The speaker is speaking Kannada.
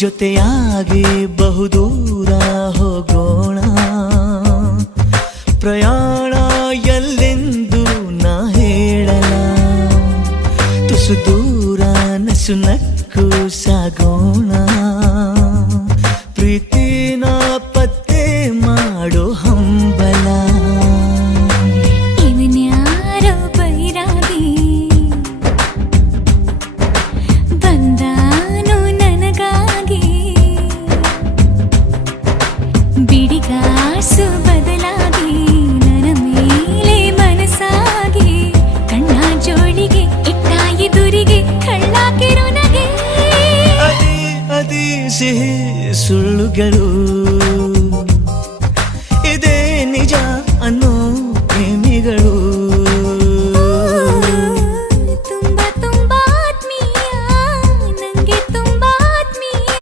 ಜೊತೆಯಾಗಿ ಬಹುದೂರ ಹೋಗೋಣ, ಪ್ರಯಾಣ ಎಲ್ಲೆಂದು ನಾ ಹೇಳಲ, ತುಸು ದೂರ ನಸು ನಕ್ಕು ಸಾಗೋಣ, ಪ್ರೀತಿನ ಪತ್ತೆ ಮಾಡೋ ಹಂಬಲ. ಇವನ್ಯಾರೋ ಬೈರಾಗಿ ಬಂದಾನು ನನಗಾಗಿ, ಬಿಡಿಗಾಸು ಬದಲಾಗಿ ನನ್ನ ಮೇಲೆ ಮನಸ್ಸಾಗಿ, ಕಣ್ಣ ಜೋಳಿಗೆ ಇಟ್ಟ ಎದುರಿಗೆ ಕಳ್ಳಾಕಿರೋ ನಗೆ. ಅದೇ ಸಿಹಿ ಸುಳ್ಳುಗಳು